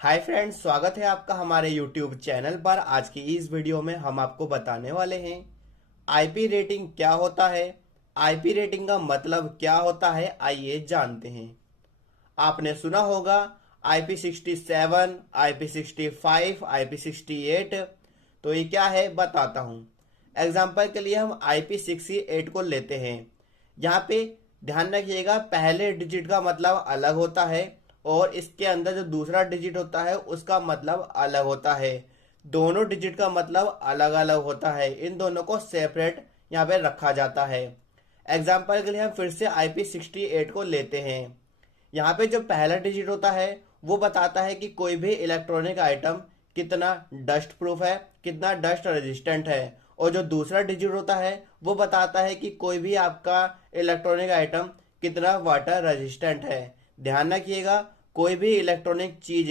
Hi friends, स्वागत है आपका हमारे यूट्यूब चैनल पर। आज की इस वीडियो में हम आपको बताने वाले हैं आईपी रेटिंग क्या होता है, आईपी रेटिंग का मतलब क्या होता है। आइए जानते हैं। आपने सुना होगा IP67, IP65, IP68। तो ये क्या है बताता हूँ। एग्जाम्पल के लिए हम IP68 को लेते हैं। यहाँ पे ध्यान रखिएगा, पहले डिजिट का मतलब अलग होता है और इसके अंदर जो दूसरा डिजिट होता है उसका मतलब अलग होता है। दोनों डिजिट का मतलब अलग अलग होता है, इन दोनों को सेपरेट यहाँ पे रखा जाता है। एग्जाम्पल के लिए हम फिर से IP68 को लेते हैं। यहाँ पे जो पहला डिजिट होता है वो बताता है कि कोई भी इलेक्ट्रॉनिक आइटम कितना डस्ट प्रूफ है, कितना डस्ट रेजिस्टेंट है। और जो दूसरा डिजिट होता है वो बताता है कि कोई भी आपका इलेक्ट्रॉनिक आइटम कितना वाटर रेजिस्टेंट है। ध्यान रखिएगा, कोई भी इलेक्ट्रॉनिक चीज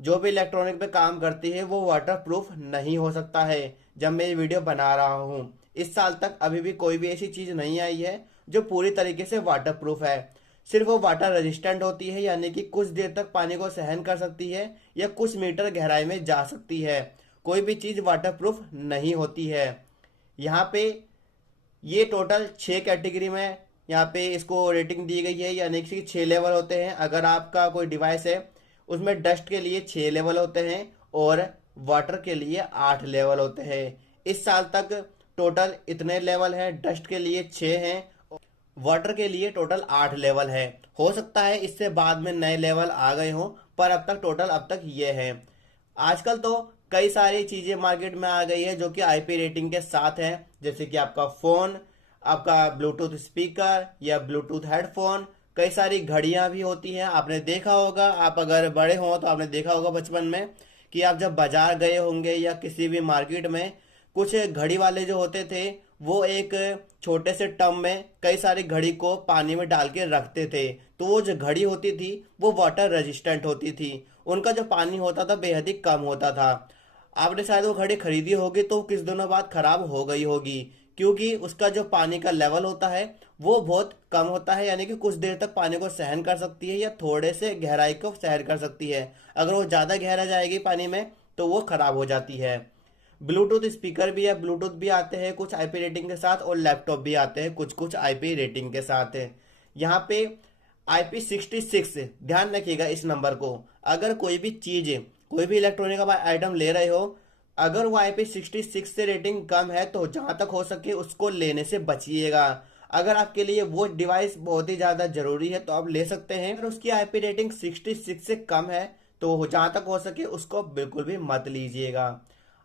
जो भी इलेक्ट्रॉनिक पे काम करती है वो वाटर प्रूफ नहीं हो सकता है। जब मैं ये वीडियो बना रहा हूँ, इस साल तक अभी भी कोई भी ऐसी चीज नहीं आई है जो पूरी तरीके से वाटर प्रूफ है। सिर्फ वो वाटर रेजिस्टेंट होती है, यानी कि कुछ देर तक पानी को सहन कर सकती है या कुछ मीटर गहराई में जा सकती है। कोई भी चीज वाटर प्रूफ नहीं होती है। यहाँ पे ये टोटल 6 कैटेगरी में यहाँ पे इसको रेटिंग दी गई है, यानी कि 6 लेवल होते हैं। अगर आपका कोई डिवाइस है उसमें डस्ट के लिए 6 लेवल होते हैं और वाटर के लिए 8 लेवल होते हैं। इस साल तक टोटल इतने लेवल हैं, डस्ट के लिए 6 हैं, वाटर के लिए टोटल 8 लेवल है। हो सकता है इससे बाद में नए लेवल आ गए हों, पर अब तक टोटल अब तक ये है। आजकल तो कई सारी चीजें मार्केट में आ गई है जो कि आईपी रेटिंग के साथ है, जैसे कि आपका फोन, आपका ब्लूटूथ स्पीकर या ब्लूटूथ हेडफोन। कई सारी घड़ियां भी होती हैं। आपने देखा होगा, आप अगर बड़े हो तो आपने देखा होगा बचपन में कि आप जब बाजार गए होंगे या किसी भी मार्केट में, कुछ घड़ी वाले जो होते थे वो एक छोटे से टब में कई सारी घड़ी को पानी में डाल के रखते थे। तो वो जो घड़ी होती थी वो वाटर रेजिस्टेंट होती थी, उनका जो पानी होता था बेहद ही कम होता था। आपने शायद वो घड़ी खरीदी होगी तो किस दिनों बाद खराब हो गई होगी, क्योंकि उसका जो पानी का लेवल होता है वो बहुत कम होता है, यानी कि कुछ देर तक पानी को सहन कर सकती है या थोड़े से गहराई को सहन कर सकती है। अगर वो ज़्यादा गहरा जाएगी पानी में तो वो खराब हो जाती है। ब्लूटूथ स्पीकर भी है, ब्लूटूथ भी आते हैं कुछ आईपी रेटिंग के साथ, और लैपटॉप भी आते हैं कुछ कुछ आईपी रेटिंग के साथ है। यहाँ पे IP66, ध्यान रखिएगा इस नंबर को। अगर कोई भी चीज, कोई भी इलेक्ट्रॉनिक आइटम ले रहे हो, अगर वो IP66 से रेटिंग कम है तो जहां तक हो सके उसको लेने से बचिएगा। अगर आपके लिए वो डिवाइस बहुत ही ज्यादा जरूरी है तो आप ले सकते हैं। अगर उसकी आईपी रेटिंग 66 से कम है तो जहां तक हो सके उसको बिल्कुल भी मत लीजिएगा।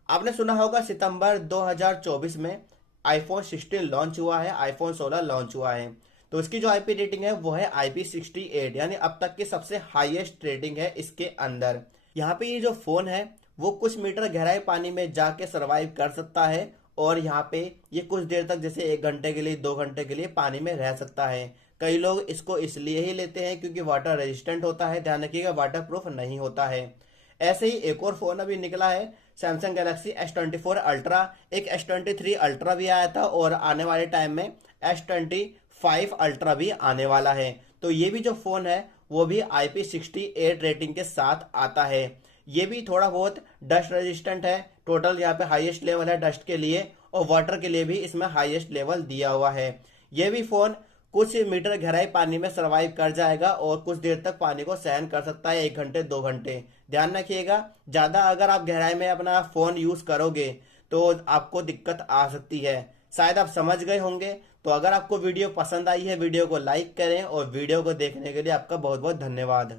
आपने सुना होगा सितंबर 2024 में आईफोन 16 लॉन्च हुआ है, आईफोन 16 लॉन्च हुआ है। तो इसकी जो आईपी रेटिंग है वो है IP68, यानी अब तक की सबसे हाईएस्ट रेटिंग है इसके अंदर। यहाँ पे ये जो फोन है वो कुछ मीटर गहराई पानी में जाके सरवाइव कर सकता है, और यहाँ पे ये कुछ देर तक, जैसे 1 घंटे के लिए 2 घंटे के लिए पानी में रह सकता है। कई लोग इसको इसलिए ही लेते हैं क्योंकि वाटर रेजिस्टेंट होता है। ध्यान रखिएगा, वाटर प्रूफ नहीं होता है। ऐसे ही एक और फोन अभी निकला है, सैमसंग गैलेक्सी S24 अल्ट्रा। एक S23 अल्ट्रा भी आया था और आने वाले टाइम में S25 अल्ट्रा भी आने वाला है। तो ये भी जो फोन है वो भी IP68 रेटिंग के साथ आता है। ये भी थोड़ा बहुत डस्ट रेजिस्टेंट है। टोटल यहाँ पे हाईएस्ट लेवल है डस्ट के लिए, और वाटर के लिए भी इसमें हाईएस्ट लेवल दिया हुआ है। ये भी फोन कुछ मीटर गहराई पानी में सरवाइव कर जाएगा और कुछ देर तक पानी को सहन कर सकता है, 1 घंटे 2 घंटे। ध्यान रखिएगा, ज्यादा अगर आप गहराई में अपना फोन यूज करोगे तो आपको दिक्कत आ सकती है। शायद आप समझ गए होंगे। तो अगर आपको वीडियो पसंद आई है, वीडियो को लाइक करें, और वीडियो को देखने के लिए आपका बहुत बहुत धन्यवाद।